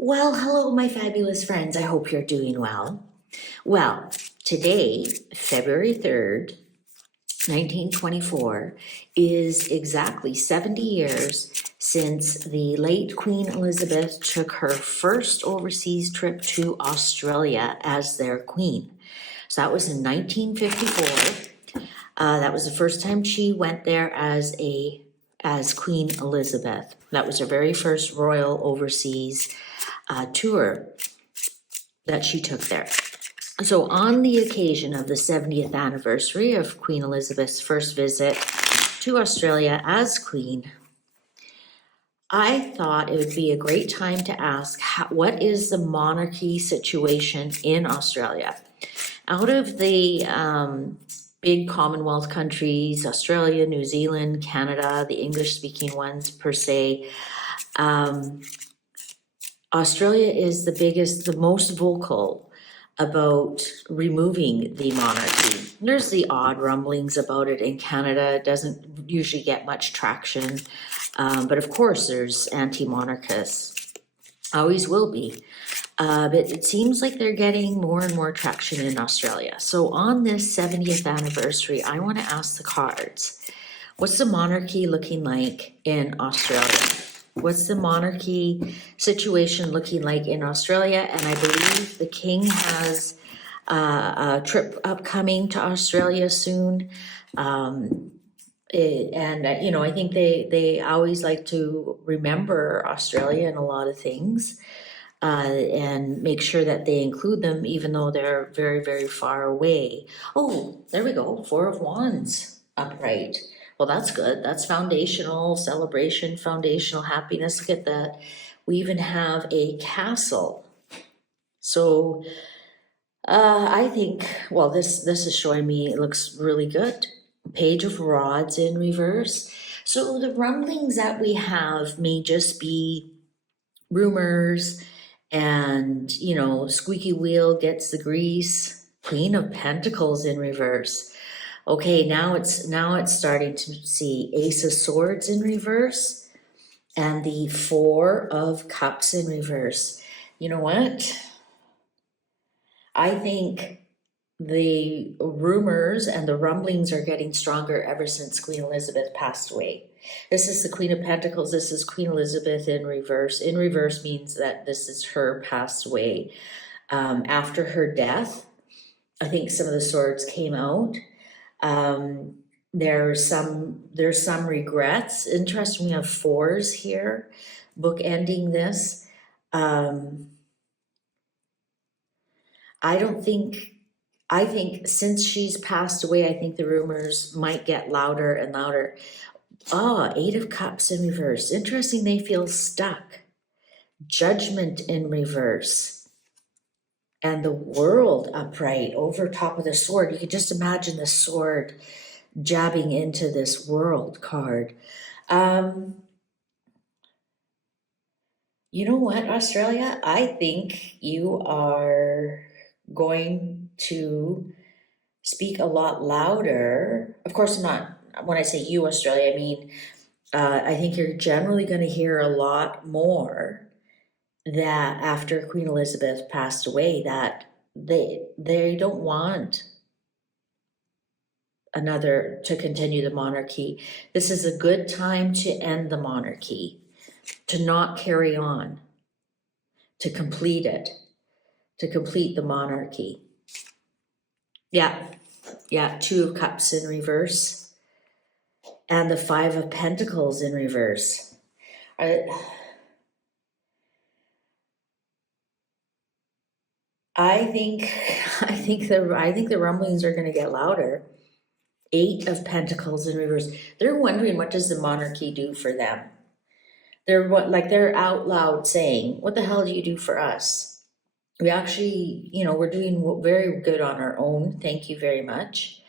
Well, hello, my fabulous friends. I hope you're doing well. Well, today, February 3rd, 1924, is exactly 70 years since the late Queen Elizabeth took her first overseas trip to Australia as their queen. So that was in 1954. That was the first time she went there as Queen Elizabeth. That was her very first royal overseas tour that she took there. So on the occasion of the 70th anniversary of Queen Elizabeth's first visit to Australia as Queen, I thought it would be a great time to ask, what is the monarchy situation in Australia? Out of the big Commonwealth countries, Australia, New Zealand, Canada, the English-speaking ones per se, Australia is the biggest, the most vocal about removing the monarchy. There's the odd rumblings about it in Canada. It doesn't usually get much traction. But of course, there's anti-monarchists. Always will be. But it seems like they're getting more and more traction in Australia. So on this 70th anniversary, I want to ask the cards, what's the monarchy looking like in Australia? What's the monarchy situation looking like in Australia? And I believe the king has a trip upcoming to Australia soon. I think they always like to remember Australia in a lot of things and make sure that they include them, even though they're very, very far away. Oh, there we go, Four of Wands upright. Well, that's good. That's foundational celebration, foundational happiness. Look at that. We even have a castle. So I think, well, this is showing me it looks really good. Page of Rods in reverse. So the rumblings that we have may just be rumors and, squeaky wheel gets the grease. Queen of Pentacles in reverse. Okay, now it's starting to see Ace of Swords in reverse and the Four of Cups in reverse. You know what? I think the rumors and the rumblings are getting stronger ever since Queen Elizabeth passed away. This is the Queen of Pentacles. This is Queen Elizabeth in reverse. In reverse means that this is her passed away. After her death, I think some of the swords came out. There's some regrets. Interesting, we have fours here, bookending this. I think since she's passed away, I think the rumors might get louder and louder. Eight of Cups in reverse. Interesting, they feel stuck. Judgment in reverse. And the World upright over top of the sword. You can just imagine the sword jabbing into this World card. You know what, Australia? I think you are going to speak a lot louder. Of course, I'm not, when I say you, Australia, I mean, I think you're generally going to hear a lot more that after Queen Elizabeth passed away, that they don't want another to continue the monarchy. This is a good time to end the monarchy, to not carry on, to complete it, to complete the monarchy. Yeah, Two of Cups in reverse and the Five of Pentacles in reverse. I think the rumblings are going to get louder. Eight of Pentacles in reverse. They're wondering, what does the monarchy do for them? They're out loud saying, what the hell do you do for us? We actually, we're doing very good on our own. Thank you very much.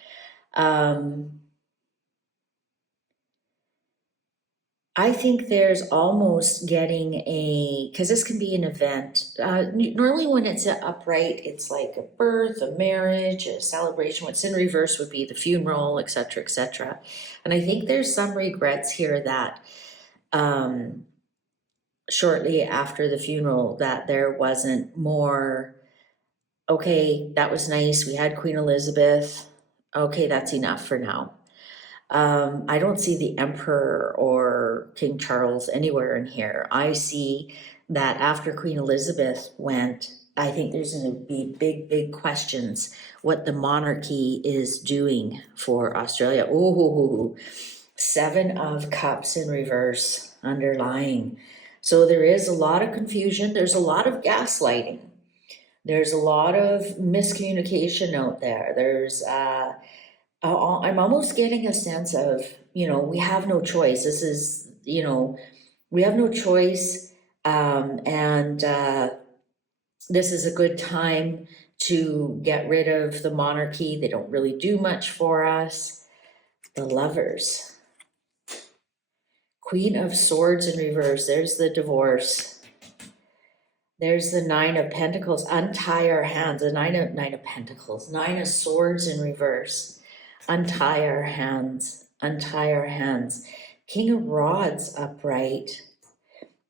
I think there's almost getting because this can be an event. Normally when it's upright, it's like a birth, a marriage, a celebration. What's in reverse would be the funeral, etc., etc. And I think there's some regrets here that shortly after the funeral that there wasn't more, okay, that was nice, we had Queen Elizabeth, okay, that's enough for now. I don't see the Emperor or King Charles anywhere in here. I see that after Queen Elizabeth went, I think there's going to be big questions what the monarchy is doing for Australia. Ooh, 7 of Cups in reverse, underlying. So there is a lot of confusion. There's a lot of gaslighting. There's a lot of miscommunication out there. I'm almost getting a sense of, we have no choice. This is, we have no choice. And this is a good time to get rid of the monarchy. They don't really do much for us. The Lovers. Queen of Swords in reverse. There's the divorce. There's the 9 of Pentacles. Untie our hands. The nine of Pentacles. 9 of Swords in reverse. Untie our hands. Untie our hands. King of Rods upright.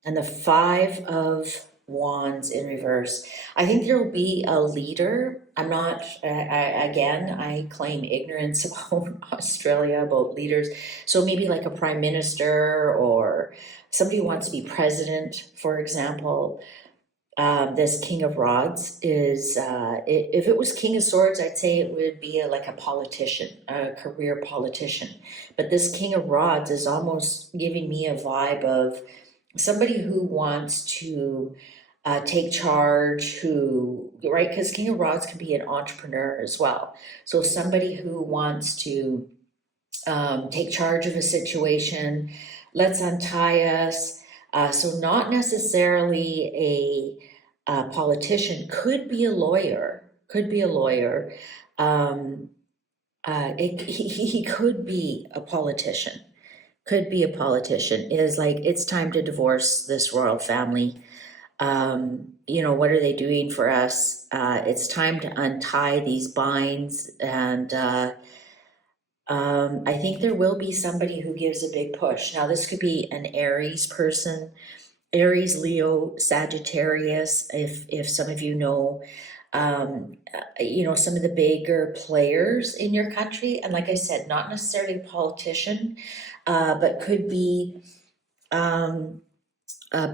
And the 5 of Wands in reverse. I think there will be a leader. I'm not, I claim ignorance about Australia, about leaders. So maybe like a prime minister or somebody who wants to be president, for example. This King of Rods is, if it was King of Swords, I'd say it would be like a politician, a career politician. But this King of Rods is almost giving me a vibe of somebody who wants to take charge, right? Because King of Rods can be an entrepreneur as well. So somebody who wants to take charge of a situation, let's untie us. So not necessarily a politician, could be a lawyer, he could be a politician, is like, it's time to divorce this royal family. What are they doing for us? It's time to untie these binds. And I think there will be somebody who gives a big push. Now, this could be an Aries person, Aries, Leo, Sagittarius, if some of you know, some of the bigger players in your country. And like I said, not necessarily a politician, but could be a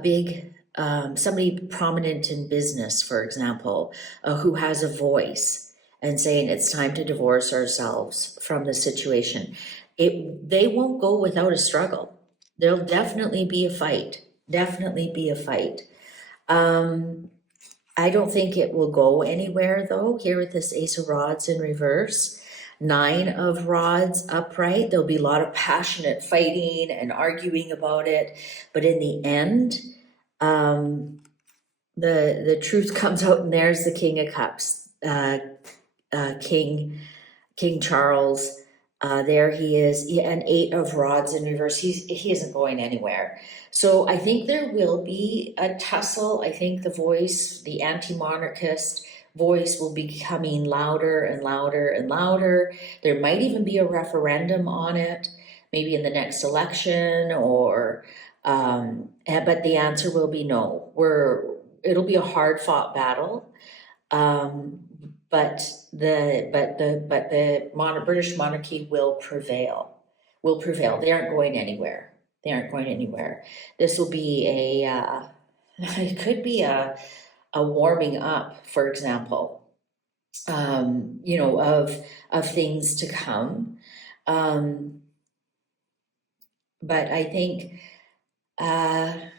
big, somebody prominent in business, for example, who has a voice and saying it's time to divorce ourselves from the situation. They won't go without a struggle. There'll definitely be a fight. I don't think it will go anywhere though, here with this Ace of Rods in reverse. 9 of Rods upright. There'll be a lot of passionate fighting and arguing about it. But in the end, the truth comes out, and there's the King of Cups, King Charles. There he is, and 8 of Rods in reverse. He isn't going anywhere. So I think there will be a tussle. I think the anti-monarchist voice will be becoming louder and louder and louder. There might even be a referendum on it, maybe in the next election, or but the answer will be no. It'll be a hard fought battle. But the British monarchy will prevail. They aren't going anywhere. This will be it could be a warming up, for example, of things to come. But I think I'm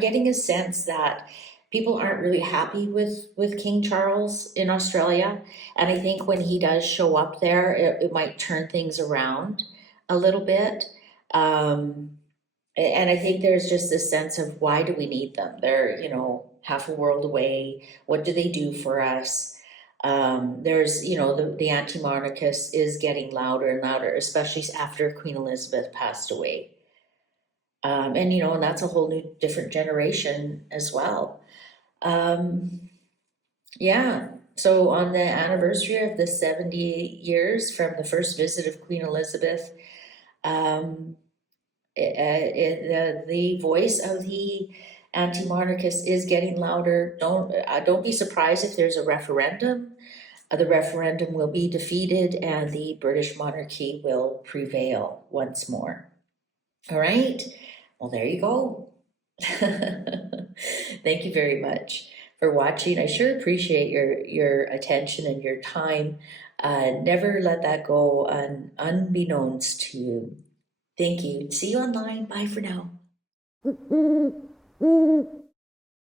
getting a sense that people aren't really happy with King Charles in Australia. And I think when he does show up there, it might turn things around a little bit. And I think there's just this sense of, why do we need them? They're, half a world away. What do they do for us? There's, the anti-monarchist is getting louder and louder, especially after Queen Elizabeth passed away. And that's a whole new different generation as well. Yeah, so on the anniversary of the 70 years from the first visit of Queen Elizabeth, The voice of the anti-monarchist is getting louder. Don't be surprised if there's a referendum. The referendum will be defeated and the British monarchy will prevail once more. All right, well, there you go. Thank you very much for watching. I sure appreciate your attention and your time. Never let that go unbeknownst to you. Thank you. See you online. Bye for now.